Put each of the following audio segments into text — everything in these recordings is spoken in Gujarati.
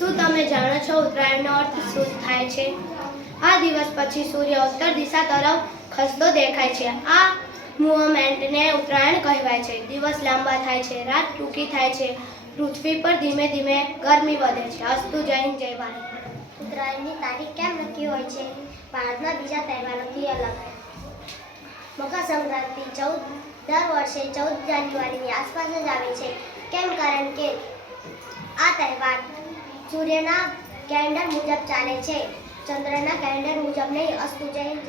શું તમે જાણો છો ઉત્તરાયણનો અર્થ શું થાય છે? આ દિવસ પછી સૂર્ય ઉત્તર દિશા તરફ ખસતો દેખાય છે. આ મૂવમેન્ટને ઉત્તરાયણ કહેવાય છે. દિવસ લાંબા થાય છે, રાત ટૂંકી થાય છે, પૃથ્વી પર ધીમે ધીમે ગરમી વધે છે. અસ્તુ. જય હિન્દ, જય ભારત. ઉત્તરાયણની તારીખ કેમ નક્કી હોય છે? ભારતના બીજા તહેવારોથી અલગ. મકર સંક્રાંતિ દર વર્ષે 14 જાન્યુઆરીની આસપાસ જ આવે છે. કેમ? કારણ કે આ તહેવાર સૂર્યના કેલેન્ડર મુજબ ચાલે છે, ચંદ્રના કેલેન્ડર મુજબ નહીં. અસ્તુ. જય હિન્દ.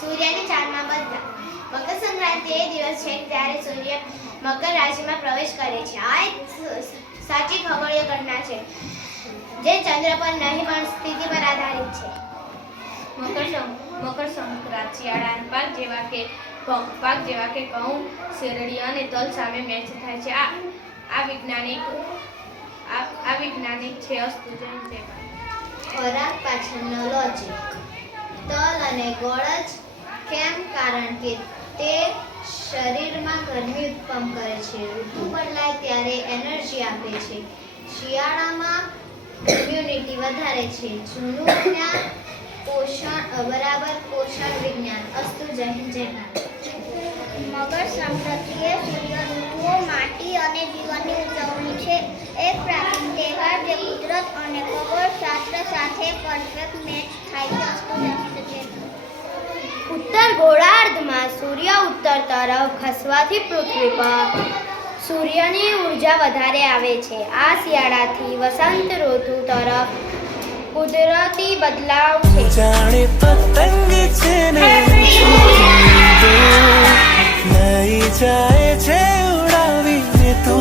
સૂર્યની ચારમાં બદલાવ. મકર સંક્રાંતિ એ દિવસ છે જ્યારે સૂર્ય મકર રાશિમાં પ્રવેશ કરે છે. આ એક સાચી ખગોળીય ઘટના છે જે ચંદ્ર પર નહીં પણ સ્થિતિ પર આધારિત છે. મકર સંક્રાંત શિયાળાના પાક જેવા કે ઘઉં, શેરડી અને તલ સામે મેચ થાય છે. આ વૈજ્ઞાનિક છે. અસ્તુ. જય હિન્દ, જય ભારત. ખોરાક પાછળનો લોજિક. તલ અને ગોળ જ કેમ? કારણ કે તે શરીરમાં ગરમી ઉત્પન્ન કરે છે, ઋતુ બદલાય ત્યારે એનર્જી આપે છે, શિયાળામાં ઇમ્યુનિટી વધારે છે. જૂનું જ્ઞાન પોષણ વિજ્ઞાન. અસ્તુ. જય હિન્દ, જય ભારત. મકર સંક્રાંતિ એ સૂર્ય ઋતુઓ, માટી અને જીવનની ઉજવણી છે. એક પ્રાચીન તહેવાર જે કુદરત અને ખગોળશાસ્ત્ર સાથે પરફેક્ટ મેચ થાય છે. અસ્તુ. જય હિન્દ, જય ભારત. ઉત્તર ગોળાર્ધમાં સૂર્ય ઉત્તર તરફ ખસવાથી પૃથ્વી પર સૂર્યની ઉર્જા વધારે આવે છે. આ શિયાળાથી વસંત ઋતુ તરફ કુદરતી બદલાવ છે. જાણે પતંગ છે ને લઈ જાય છે ઉડાવીને તો